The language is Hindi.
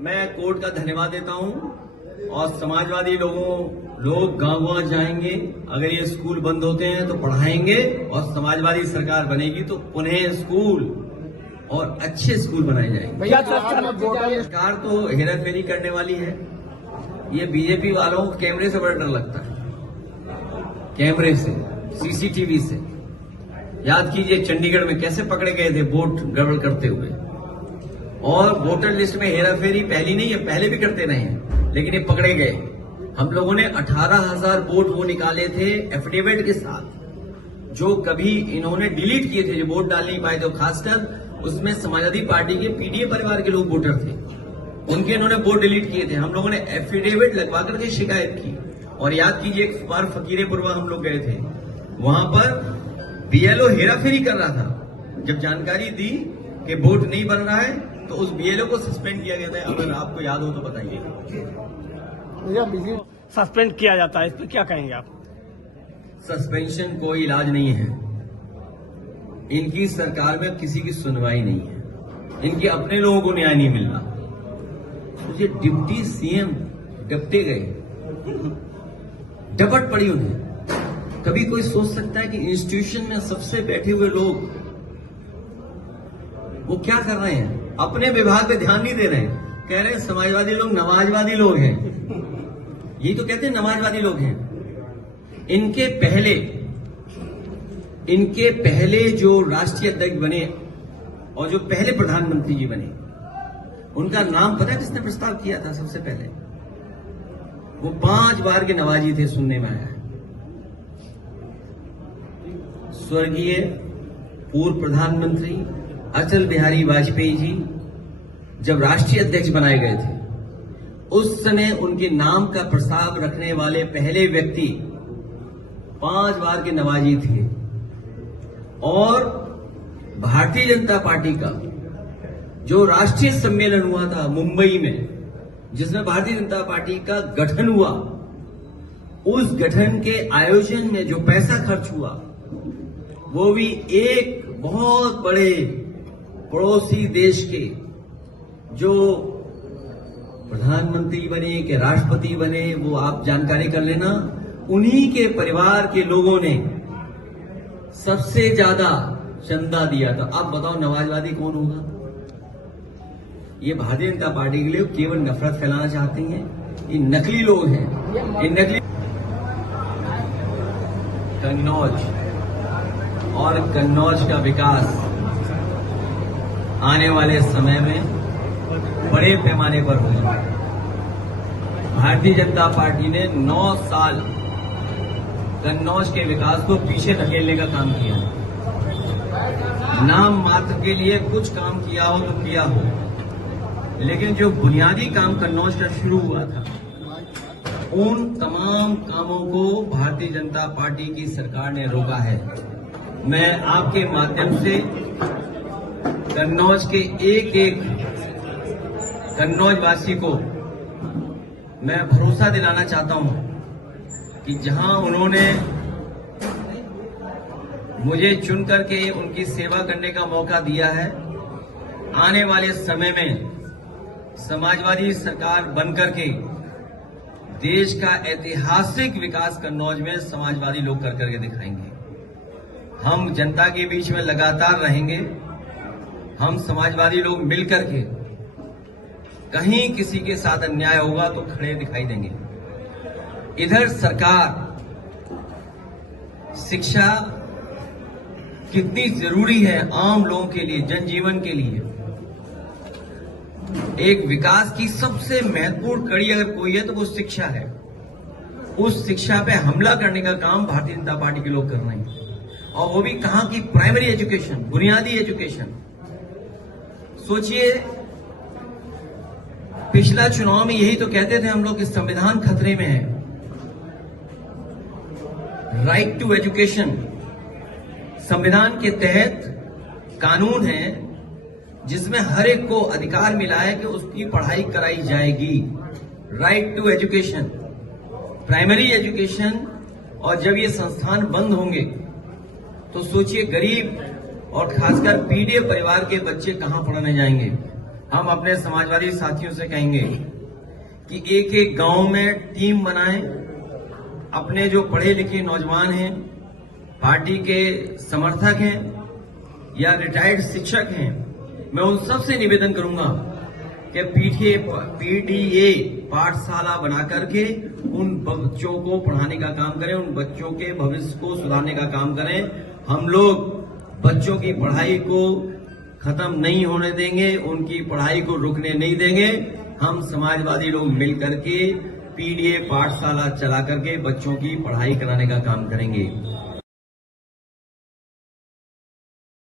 मैं कोर्ट का धन्यवाद देता हूं और समाजवादी लोग गांव जाएंगे। अगर ये स्कूल बंद होते हैं तो पढ़ाएंगे और समाजवादी सरकार बनेगी तो पुनः स्कूल और अच्छे स्कूल बनाए जाएंगे। सरकार तो हेराफेरी करने वाली है। ये बीजेपी वालों को कैमरे से बड़ा डर लगता है, कैमरे से, सीसीटीवी से। याद कीजिए चंडीगढ़ में कैसे पकड़े गए थे वोट गड़बड़ करते हुए। और वोटर लिस्ट में हेराफेरी पहली नहीं है, पहले भी करते रहे हैं, लेकिन ये पकड़े गए। हम लोगों ने 18,000 वोट वो निकाले थे एफिडेविट के साथ, जो कभी इन्होंने डिलीट किए थे, जो वोट डाल नहीं पाए थे। खासकर उसमें समाजवादी पार्टी के पीडीए परिवार के लोग वोटर थे, उनके इन्होंने वोट डिलीट किए थे। हम लोगों ने एफिडेविट लगवा करके शिकायत की। और याद कीजिए एक बार फकीरेपुरवा हम लोग गए थे, वहां पर बीएलओ हेराफेरी कर रहा था। जब जानकारी दी कि वोट नहीं बन रहा है तो उस बीएलओ को सस्पेंड किया गया था। अगर आपको याद हो तो बताइए। सस्पेंड किया जाता है, इस पर क्या कहेंगे आप? सस्पेंशन कोई इलाज नहीं है। इनकी सरकार में किसी की सुनवाई नहीं है, इनके अपने लोगों को न्याय नहीं मिल रहा। मुझे डिप्टी सीएम डपटे गए, डपट पड़ी उन्हें। कभी कोई सोच सकता है कि इंस्टीट्यूशन में सबसे बैठे हुए लोग वो क्या कर रहे हैं? अपने विभाग पे ध्यान नहीं दे रहे हैं। कह रहे हैं समाजवादी लोग नमाजवादी लोग हैं। यही तो कहते हैं नमाजवादी लोग हैं। इनके पहले जो राष्ट्रीय अध्यक्ष बने और जो पहले प्रधानमंत्री जी बने, उनका नाम पता है किसने प्रस्ताव किया था? सबसे पहले वो 5 बार के नवाजी थे, सुनने में आया है। स्वर्गीय पूर्व प्रधानमंत्री अटल बिहारी वाजपेयी जी जब राष्ट्रीय अध्यक्ष बनाए गए थे, उस समय उनके नाम का प्रस्ताव रखने वाले पहले व्यक्ति 5 बार के नवाजी थे। और भारतीय जनता पार्टी का जो राष्ट्रीय सम्मेलन हुआ था मुंबई में, जिसमें भारतीय जनता पार्टी का गठन हुआ, उस गठन के आयोजन में जो पैसा खर्च हुआ वो भी एक बहुत बड़े पड़ोसी देश के जो प्रधानमंत्री बने कि राष्ट्रपति बने, वो आप जानकारी कर लेना। उन्हीं के परिवार के लोगों ने सबसे ज्यादा चंदा दिया था। अब बताओ नमाजवादी कौन होगा? ये भारतीय जनता पार्टी के लिए केवल नफरत फैलाना चाहती हैं। ये नकली लोग हैं, ये नकली। कन्नौज और कन्नौज का विकास आने वाले समय में बड़े पैमाने पर होगा। भारतीय जनता पार्टी ने 9 साल कन्नौज के विकास को पीछे धकेलने का काम किया। नाम मात्र के लिए कुछ काम किया हो तो किया हो, लेकिन जो बुनियादी काम कन्नौज का शुरू हुआ था, उन तमाम कामों को भारतीय जनता पार्टी की सरकार ने रोका है। मैं आपके माध्यम से कन्नौज के एक कन्नौज वासी को मैं भरोसा दिलाना चाहता हूं कि जहां उन्होंने मुझे चुन करके उनकी सेवा करने का मौका दिया है, आने वाले समय में समाजवादी सरकार बनकर के देश का ऐतिहासिक विकास कन्नौज में समाजवादी लोग कर करके दिखाएंगे। हम जनता के बीच में लगातार रहेंगे। हम समाजवादी लोग मिलकर के कहीं किसी के साथ अन्याय होगा तो खड़े दिखाई देंगे। इधर सरकार शिक्षा कितनी जरूरी है आम लोगों के लिए, जनजीवन के लिए। एक विकास की सबसे महत्वपूर्ण कड़ी अगर कोई है तो वो शिक्षा है। उस शिक्षा पे हमला करने का काम भारतीय जनता पार्टी के लोग कर रहे हैं। और वो भी कहां की प्राइमरी एजुकेशन, बुनियादी एजुकेशन। सोचिए, पिछला चुनाव में यही तो कहते थे हम लोग कि संविधान खतरे में है। राइट टू एजुकेशन संविधान के तहत कानून है जिसमें हर एक को अधिकार मिला है कि उसकी पढ़ाई कराई जाएगी। Right to education, primary education. और जब ये संस्थान बंद होंगे तो सोचिए गरीब और खासकर पीडीए परिवार के बच्चे कहां पढ़ने जाएंगे। हम अपने समाजवादी साथियों से कहेंगे कि एक एक गांव में टीम बनाएं। अपने जो पढ़े लिखे नौजवान हैं, पार्टी के समर्थक हैं या रिटायर्ड शिक्षक हैं, मैं उन सबसे निवेदन करूंगा कि पीडीए पाठशाला बना करके उन बच्चों को पढ़ाने का काम करें, उन बच्चों के भविष्य को सुधारने का काम करें। हम लोग बच्चों की पढ़ाई को खत्म नहीं होने देंगे, उनकी पढ़ाई को रुकने नहीं देंगे। हम समाजवादी लोग मिल करके पीडीए पाठशाला चला करके बच्चों की पढ़ाई कराने का काम करेंगे।